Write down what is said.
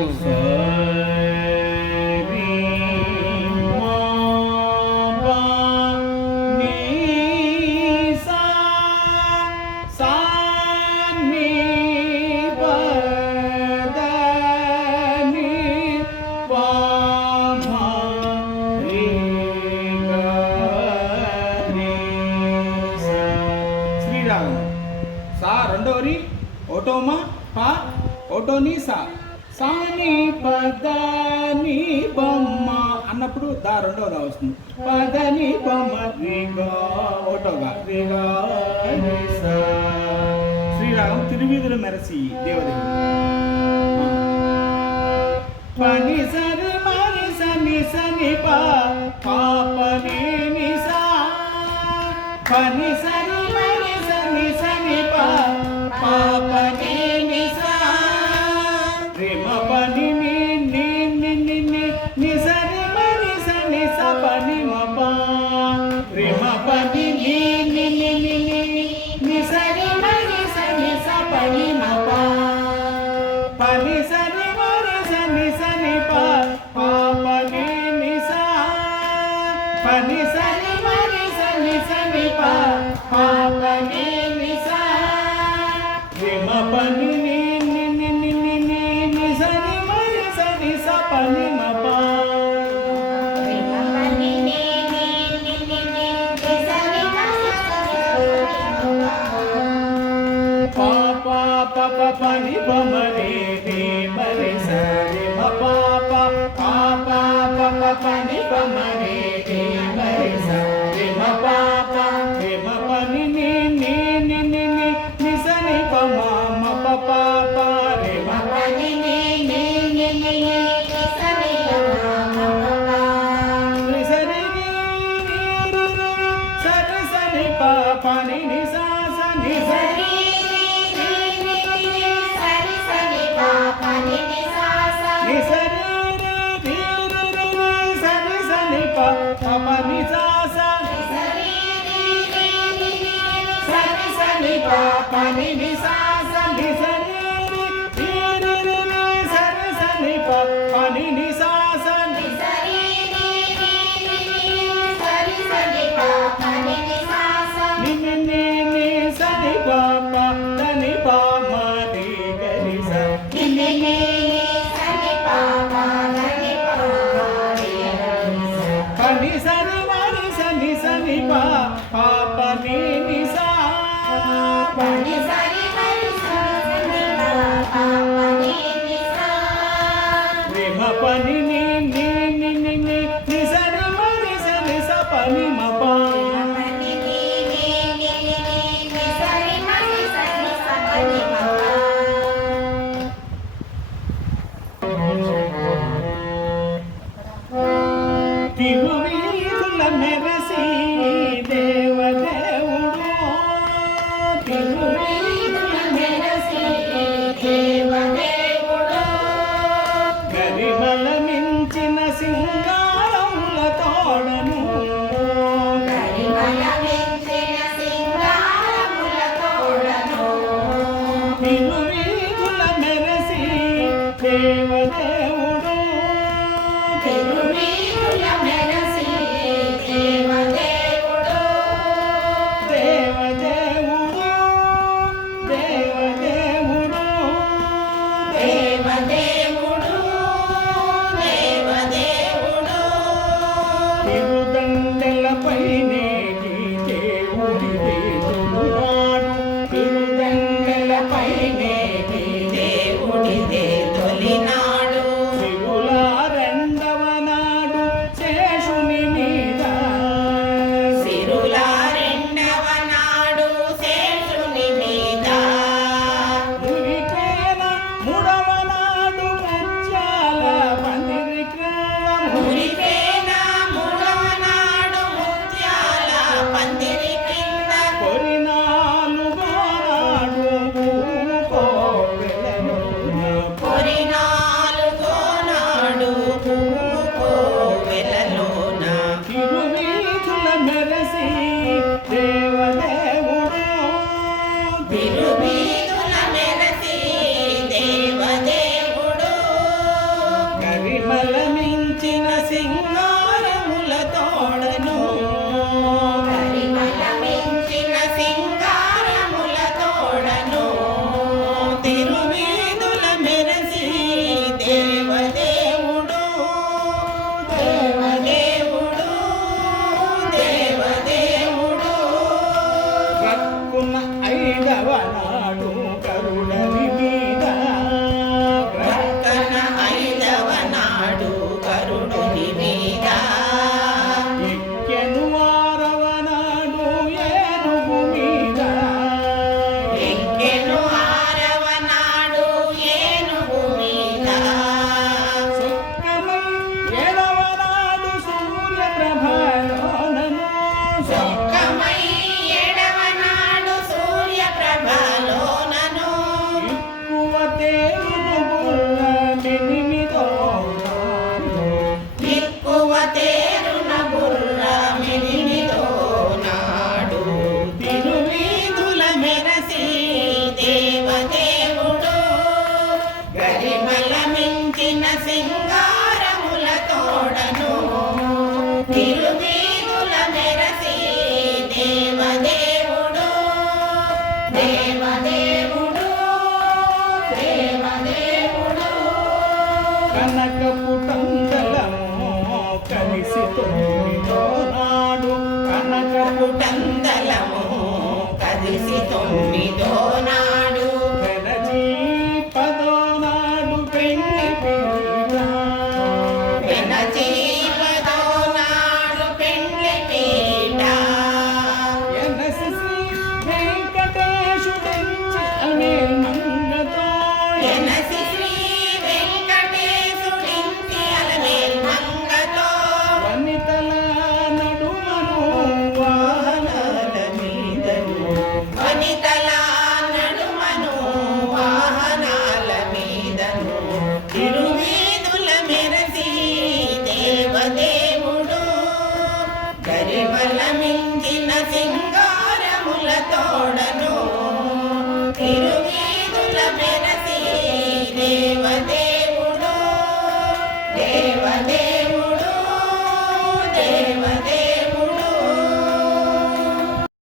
satu. సా రెండోరి ఓటోమా పా ఓటోనీసా సాని పదని బొమ్మ అన్నప్పుడు దా రెండో దా వస్తుంది. పదని బొమ్మ రిగా ఒకటోగా రిగా శ్రీరాగం మెరసి దేవదేవి పని సరి మరి సని సని పా పని నిసాస నిసరి Pani ni సరిగా పాపని నిసా పని నీ నీ నీ నీ నీ నిసరి మరి సరి సపని మప. తిరువీధుల మెర only